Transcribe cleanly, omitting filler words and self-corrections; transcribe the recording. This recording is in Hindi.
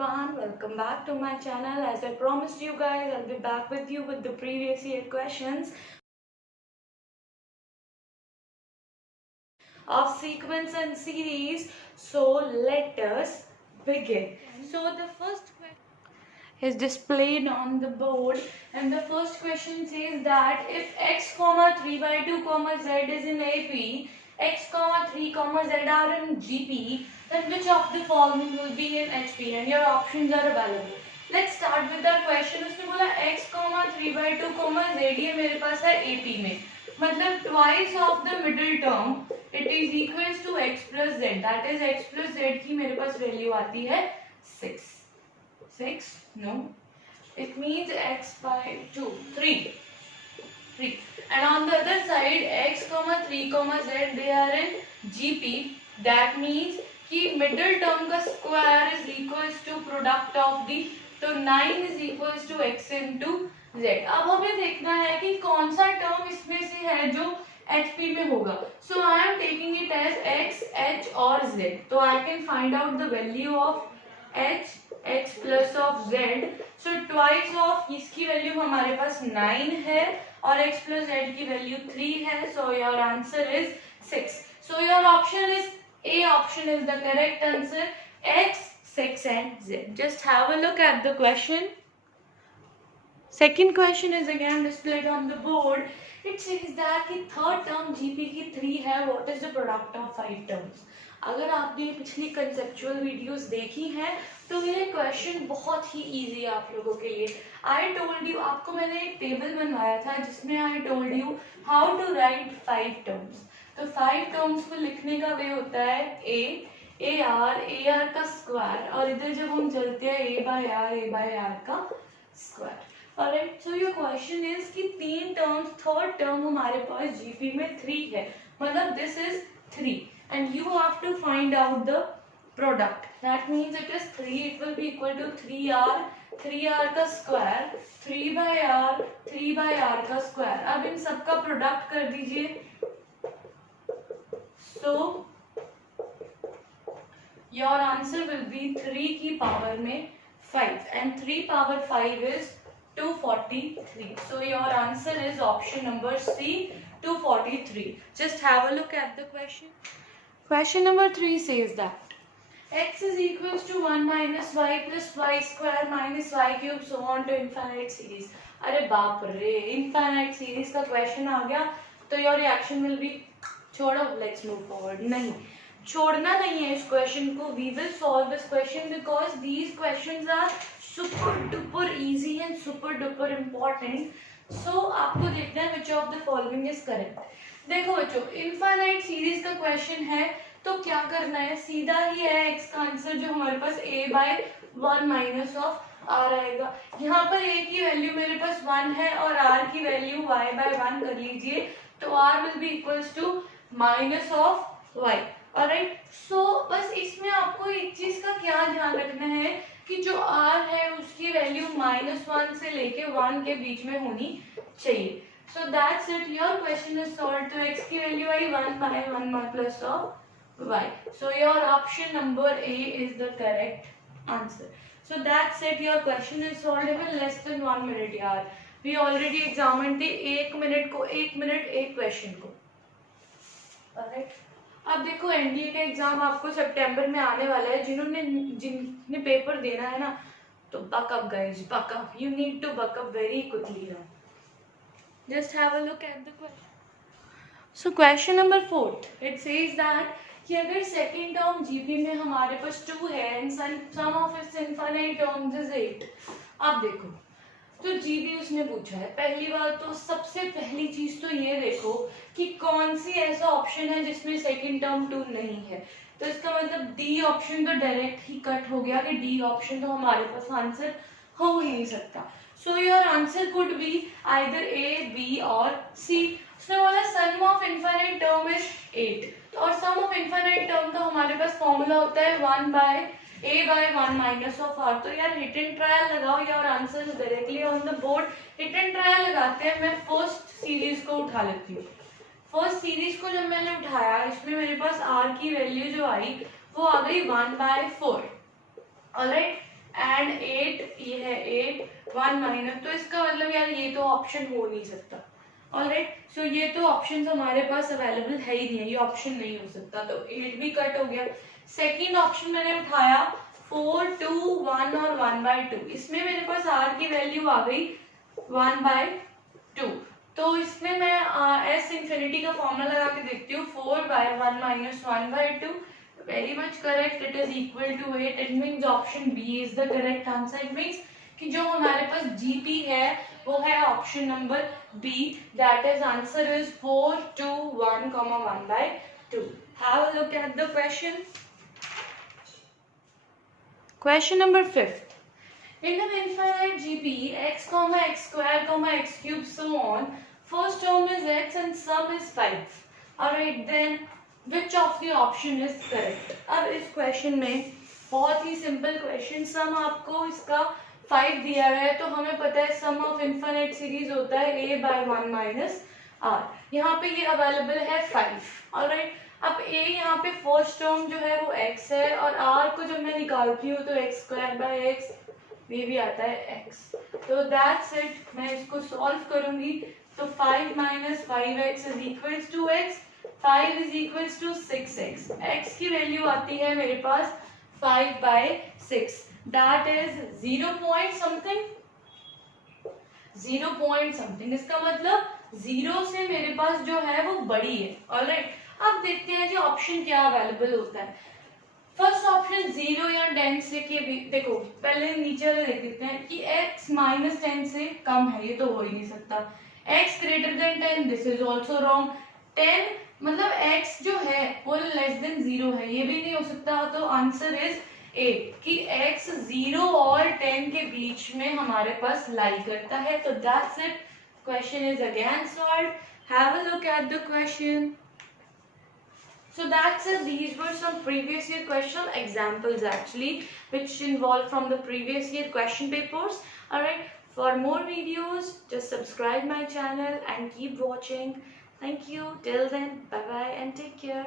everyone, welcome back to my channel. As I promised you guys, I'll be back with you with the previous year questions of sequence and series. So let us begin. So the first question is displayed on the board, and the first question says that if x comma 3 by 2 comma z is in AP, x comma 3 comma z are in GP, then which of the following will be in HP? And your options are available. Let's start with the question. उसने बोला x comma 3 by 2 comma z ये मेरे पास है AP में, मतलब twice of the middle term it is equals to x plus z, that is x plus z की मेरे पास वैल्यू आती है 6 no, it means x by 2 3 and on the other side x comma 3 comma z they are in GP, that means कि middle term का square is equals to product of the, तो 9 is equals to x into z. अब हमें देखना है कि कौन सा टर्म इसमें से है जो HP में होगा. So I am taking it as x, h और z. तो I can find out the value of h, x plus of z. So twice of इसकी वैल्यू हमारे पास 9 है और x plus z की वैल्यू 3 है. So your answer is 6. So your option is A option is the correct answer. X, 6 and z. Just have a look at the question. Second question is again displayed on the board. It says that कि third term GP की 3 है. What is the product of 5 terms? अगर आपने पिछली कंसेप्चुअल वीडियोस देखी हैं तो ये क्वेश्चन बहुत ही इजी है आप लोगों के लिए. आई टोल्ड यू, आपको मैंने एक टेबल बनवाया था जिसमें I told you how to write 5 terms. तो 5 टर्म्स को लिखने का वे होता है ए आर का स्क्वायर, और इधर जब हम चलते हैं ए बाय आर का square. Alright, so your question is कि 3 टर्म्स, थर्ड टर्म हमारे पास जीपी में 3 है, मतलब this is 3 and you have to find out the product. That means it is 3, it will be equal to 3r का स्क्वायर, 3 by r का स्क्वायर. अब इन सबका प्रोडक्ट कर दीजिए. So your answer will be 3 की पावर में 5 and 3 power 5 is 243. So your answer is option number C, 243. Just have a look at the question. Question number 3 says that x is equals to 1 minus y plus y square minus y cube so on to infinite series. अरे बाप रे, infinite series का question आ गया तो your reaction will be छोड़ो, let's move forward. नहीं, छोड़ना नहीं है इस क्वेश्चन को. We will solve this question because these questions are super duper easy and super duper important. So आपको देखना है which of the following is correct. देखो बच्चों, इनफाइनाइट सीरीज का क्वेश्चन है तो क्या करना है, सीधा ही है x का आंसर जो हमारे पास a by 1 minus of r आएगा. यहाँ पर a की वैल्यू मेरे पास 1 है और r की वैल्यू y बाय 1 कर लीजिए, तो r will be equals to minus of y. Alright, so बस इसमें आपको एक चीज का क्या ध्यान रखना है कि जो r है उसकी वैल्यू -1 से लेके 1 के बीच में होनी चाहिए. So that's it. Your question is solved. तो x की value I 1 by 1 plus of y. So your option number A is the correct answer. So that's it. Your question is solved in less than 1 minute यार. We already examined the 1 minute एक क्वेश्चन को. Alright. अब देखो एनडीए का एग्जाम आपको सितंबर में आने वाला है. जिन्होंने पेपर देना है ना, तो buck up guys, buck up. You need to buck up very quickly now. Just have a look at the question. So question number 4, it says that कि अगर सेकेंड टर्म जीपी में हमारे पास 2 है and sum of its infinite terms is 8. अब देखो, तो जीपी उसने पूछा है. पहली बात तो सबसे पहली चीज तो ये देखो कि कौन सी ऐसा ऑप्शन है जिसमें सेकेंड टर्म 2 नहीं है. तो इसका मतलब डी ऑप्शन तो डायरेक्ट ही कट हो गया कि डी ऑप्शन तो हमारे पास आंसर हो ही नहीं सकता. So your answer could be either A, B or C. उसने बोला sum of infinite term is 8. और sum of infinite term का हमारे पास फॉर्मूला होता है 1 by A by 1 minus of R. तो यार hit and trial लगाओ. Your answer is directly on the board. Hit and trial लगाते हैं. मैं फर्स्ट सीरीज को उठा लेती हूँ. फर्स्ट सीरीज को जब मैंने उठाया, इसमें मेरे पास R की वैल्यू जो आई वो आ गई 1 by 4. ऑलराइट, 8 1 माइनस, तो इसका मतलब यार ये तो ऑप्शन हो नहीं सकता। ऑलराइट, सो ये तो ऑप्शन हमारे पास अवेलेबल है ही नहीं है, ये ऑप्शन नहीं हो सकता, तो 8 भी कट हो गया। सेकेंड ऑप्शन मैंने उठाया 4 2 1 और 1/2, इसमें मेरे पास r की वैल्यू आ गई 1/2, तो इसमें मैं s इंफिनिटी का फॉर्मूला लगा के देखती हूँ 4/1 minus 1/2, very much correct, it is equal to 8। It means option B is the correct answer. It means कि जो हमारे पास जीपी है वो है option number B, that is answer is 4 2 1, 1/2। Have a look at the question. Question number 5th. In an infinite GP, x, x square, x cube, so on, first term is x and sum is 5. Alright, then which of the option is correct? अब इस क्वेश्चन में बहुत ही सिंपल क्वेश्चन, सम आपको इसका 5 दिया है, तो हमें पता है सम ऑफ इनफिनिट सीरीज होता है a/1 माइनस r, यहाँ पे ये अवेलेबल है 5। ऑलराइट, अब a यहाँ पे फर्स्ट टर्म जो है वो x है, और r को जब मैं निकालती हूँ तो x²/x, ये भी आता है x, तो दैट्स इट। मैं इसको सॉल्व करूंगी तो 5 minus 5x is equals to x, 5 is equals to 6x, x की वैल्यू आती है मेरे पास 5/6, that is 0 point something, 0 point something, इसका मतलब 0 से मेरे पास जो है वो बड़ी है। ऑलराइट, अब देखते हैं जी ऑप्शन क्या अवेलेबल होता है। फर्स्ट ऑप्शन 0 या 10 से के भी, देखो पहले नीचे वाले देख लेते हैं कि x माइनस 10 से कम है, ये तो हो ही नहीं सकता। x greater than 10, this is also wrong. 10 मतलब x जो है वो लेस देन 0 है, ये भी नहीं हो सकता, तो आंसर इज ए कि x 0 और 10 के बीच में हमारे पास लाई करता है, तो that's it, question is again solved. Have a look at the question. So that's it. These were some previous year question examples actually, which involved from the previous year question papers. Alright, for more videos, just subscribe my channel and keep watching. Thank you. Till then, bye bye and take care.